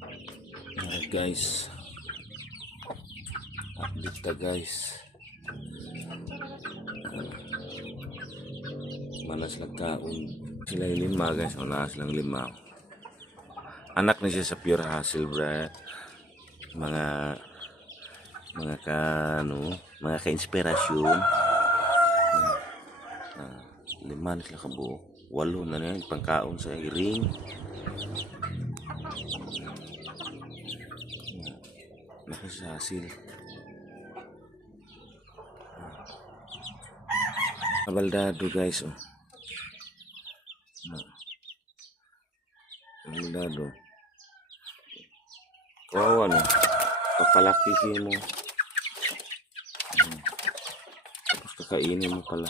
Alright guys, update ta guys. Manas nagkaon sila yung lima guys, wala silang lima. Anak na siya sa Pure Hustle bro. Mga ka-inspirasyon. Lima na sila kabuo, 8 na yan pangkaon sa ring. Nakasasil abaldado guys, oh. Abaldado kawawa na papalaki mo, tapos kakainin mo pala.